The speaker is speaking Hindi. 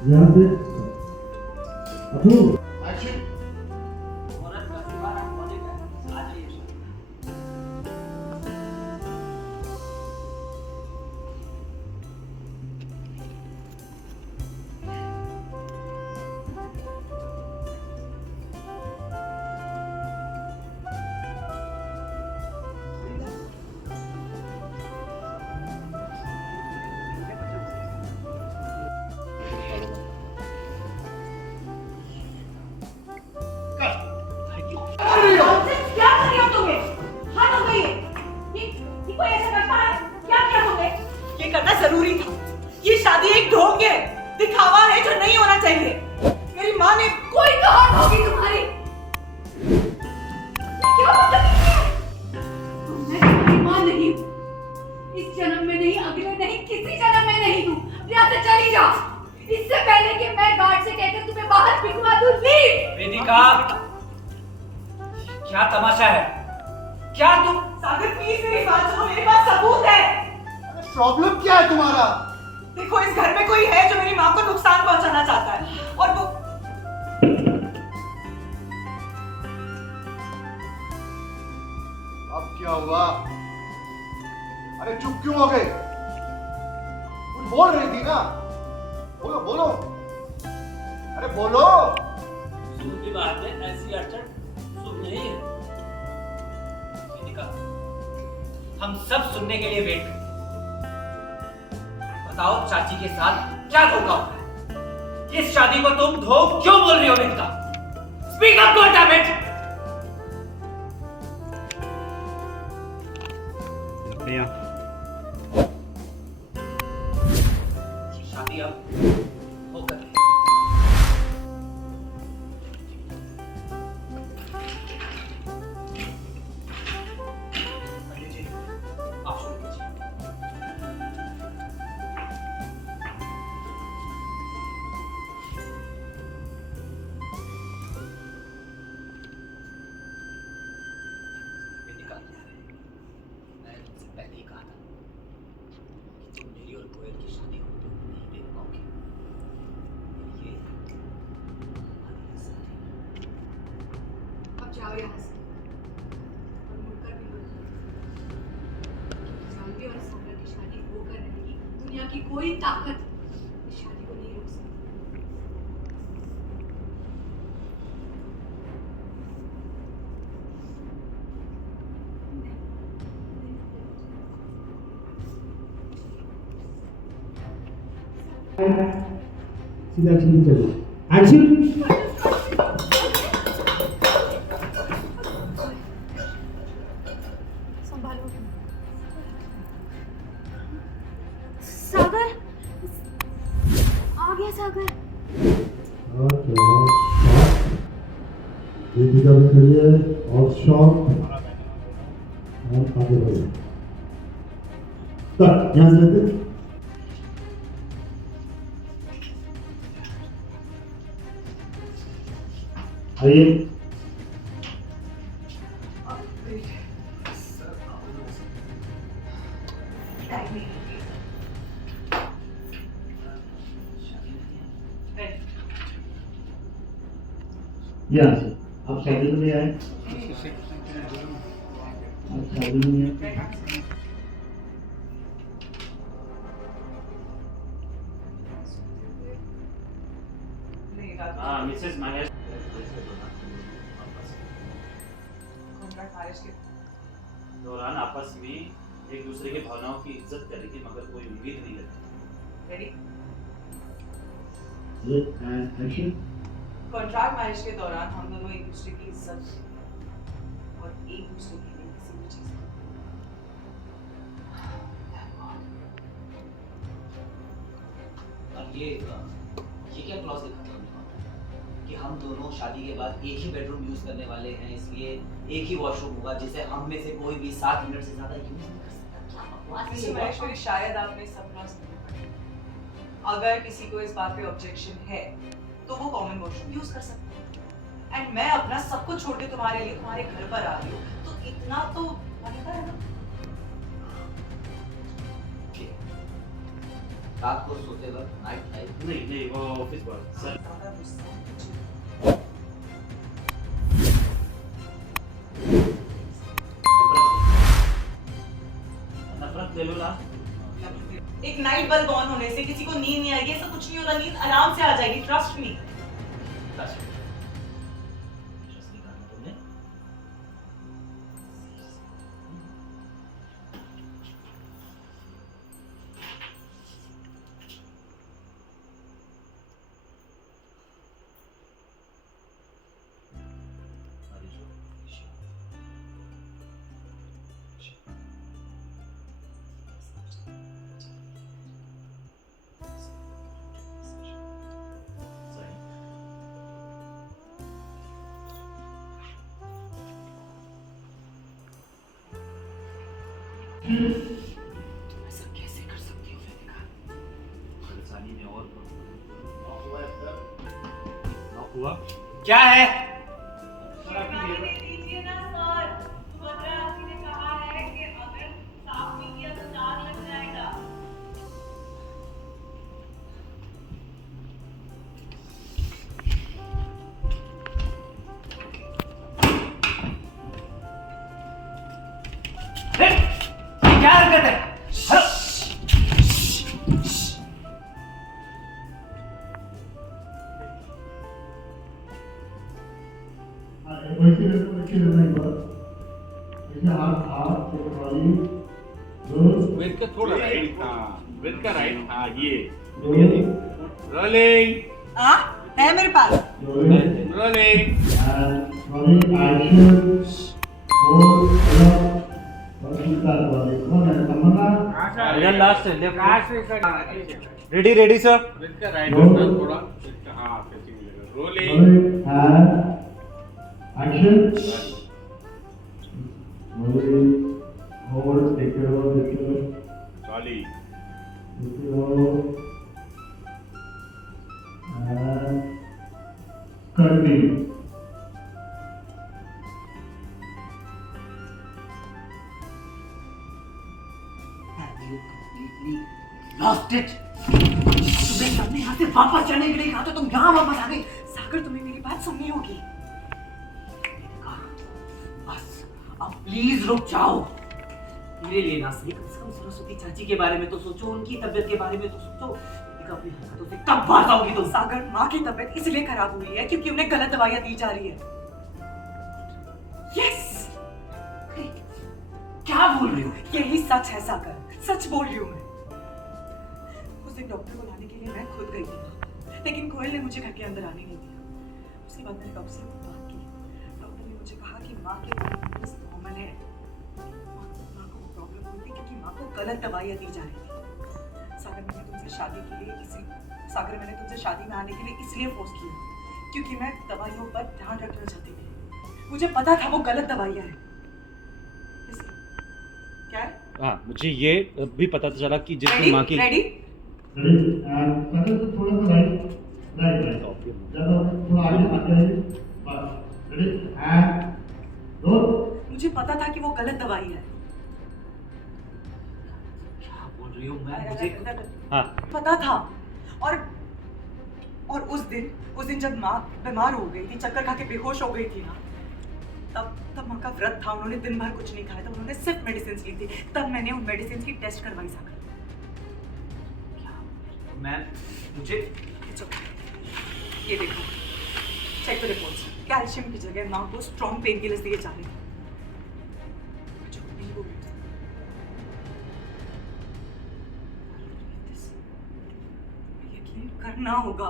यहाँ से अप्रूव। एक्शन। क्या कर रही हो तुम? हद हो गई है। ये कोई ऐसा करता है? क्या किया तुमने? ये करना जरूरी था। ये शादी एक ढोंग है, दिखावा है जो नहीं होना चाहिए। मेरी माँ ने कोई कहा होगी तुम्हारी। क्या मतलब है? मैं तुम्हारी माँ नहीं हूँ। इस जन्म में नहीं, अगले नहीं, किसी जन्म में नहीं हूँ। यहाँ से चली जा। इससे पहले कि मैं गार्ड से कहकर तुम्हें बाहर भिजवा दूँ, लीव। वेदिका, क्या तमाशा है? क्या तुम? सागर प्लीज मेरी बात सुनो, मेरे पास सबूत है। प्रॉब्लम क्या है तुम्हारा? देखो, इस घर में कोई है जो मेरी माँ को नुकसान पहुंचाना चाहता है और वो अब क्या हुआ? अरे चुप क्यों हो गए? कुछ बोल रही थी ना? बोलो बोलो। अरे बोलो। सुन की बात है, ऐसी अड़चन सुन नहीं है। वेदिका, हम सब सुनने के लिए वेट करें। बताओ चाची के साथ क्या धोखा हुआ है? इस शादी को तुम धोख क्यों बोल रही हो Vedika? Speak up god damn it. शादी अब होकर रही है। पंडित जी, आप शुरू कीजिए। वेदिका, मैंने तुमसे पहले ही कहा था कि तुम मेरी और कोयल की शादी होते हुए नहीं देख पाओगे। ये हमारी शादी है। अब जाओ यहाँ से और मुड़कर भी मत जानवी और सागर की शादी होकर रहेगी। दुनिया की कोई ताकत इस शादी को नहीं रोक सकती। सीधा एक्शन चलिए। एक्शन। संभालो सागर, आ गया सागर। वेदिका भी खड़ी है और शॉट और आगे बढ़े। कट, यहाँ से लेते। आइए। यहाँ से आप शादी में नहीं आए? आप शादी में नहीं आए? हाँ, मिसेस महेश। कॉन्ट्रैक्ट मैरिज के दौरान आपस में एक दूसरे की भावनाओं की इज्जत कर रही थी, मगर कोई उम्मीद नहीं करती। रेडी? एक्शन। कॉन्ट्रैक्ट मैरिज के दौरान हम दोनों एक दूसरे की इज्जत और एक दूसरे के लिए किसी भी चीज और ये क्या क्लॉज लिखा था हमने कि हम दोनों शादी के बाद एक ही बेडरूम यूज करने वाले हैं, इसलिए एक ही वॉशरूम होगा जिसे हम में से कोई भी 7 मिनट से ज्यादा यूज नहीं कर सकता। क्या बकवास है ये बात? महेश्वरी, शायद आपने सब क्लॉज नहीं पढ़े। अगर किसी को इस बात पे ऑब्जेक्शन है तो वो कॉमन वॉशरूम यूज कर सकते हैं। एंड मैं अपना सब कुछ छोड़ के तुम्हारे लिए तुम्हारे घर पर आ रही हूँ, तो इतना तो बनता है ना। रात को सोते वक्त नाइट टाइम नहीं नहीं वो ऑफिस वर्क सर। ज्यादा गुस्सा नफरत ले लो ना। एक नाइट बल्ब ऑन होने से किसी को नींद नहीं आएगी, ऐसा कुछ नहीं होता, नींद आराम से आ जाएगी, ट्रस्ट मी। ट्रस्ट नहीं करना तुमने। ऐसा कैसे कर सकती हो वेदिका? परेशानी में और नॉक हुआ? क्या है? दीजिए ना सर, सुभद्रा आंटी ने कहा है कि अगर साफ नहीं किया तो दाग लग जाएगा। क्या हरकत है? वैसे अच्छी नहीं बात ऐसे हाथ से वाली वेद का थोड़ा राइट, हाँ वेद का राइट, हाँ ये रोलिंग रोलिंग हाँ है मेरे पास। रोलिंग रोलिंग एक्शन और स्टार्ट वाले कौन है? तमन्ना इधर लास्ट है, left ready ready sir. Ved का राइट थोड़ा, हाँ फेसिंग मिलेगा। Rolling and action rolling hold take sorry continue Lost it. तुम्हें सामने यहाँ से वापस जाने के लिए कहा तो तुम यहाँ वापस आ गई। सागर तुम्हें मेरी बात सुननी होगी। बस अब प्लीज रुक जाओ। मेरे लिए ना सही, कम से कम सरस्वती चाची के बारे में तो सोचो, उनकी तबीयत के बारे में तो सोचो। अपनी हरकतों से कब बात आओगी तुम? सागर, माँ की तबीयत इसलिए खराब हुई है क्योंकि उन्हें गलत दवाइयाँ दी जा रही है। यस, क्या बोल रही हो? यही सच है सागर, सच बोल रही हूँ मैं। उस दिन डॉक्टर को लाने के लिए मैं खुद गई थी, लेकिन कोयल ने मुझे घर के अंदर आने नहीं दिया। उसके बाद मैंने डॉक्टर से बात की। डॉक्टर ने मुझे कहा कि माँ के डायबिटीज नॉर्मल है। माँ को प्रॉब्लम हुई थी क्योंकि माँ को गलत दवाइयाँ दी जा रही थी। सागर, मैंने तुमसे शादी में आने के लिए इसलिए फोर्स किया क्योंकि मैं दवाइयों पर ध्यान रखना चाहती थी। मुझे पता था वो गलत दवाइयाँ हैं। क्या है? हाँ, मुझे ये भी पता चला कि जिस दिन माँ की रेडी एंड थोड़ा सा राइट ज्यादा थोड़ा आगे बस रेडी एंड रोल। मुझे पता था कि वो गलत दवाई है। क्या बोल रही हो? मैं मुझे हाँ पता था। और उस दिन जब माँ बीमार हो गई थी, चक्कर खा के बेहोश हो गई थी ना, तब माँ का व्रत था। उन्होंने दिन भर कुछ नहीं खाया था, उन्होंने सिर्फ मेडिसिन ली थी। तब मैंने उन मेडिसिन की टेस्ट करवाई। सागर, मैं मुझे ये देखो, चेक द रिपोर्ट्स। कैल्शियम की जगह माँ को स्ट्रॉन्ग पेन किलर्स दिए जा रहे हैं। जो नहीं बोल रही थी। यकीन करना होगा।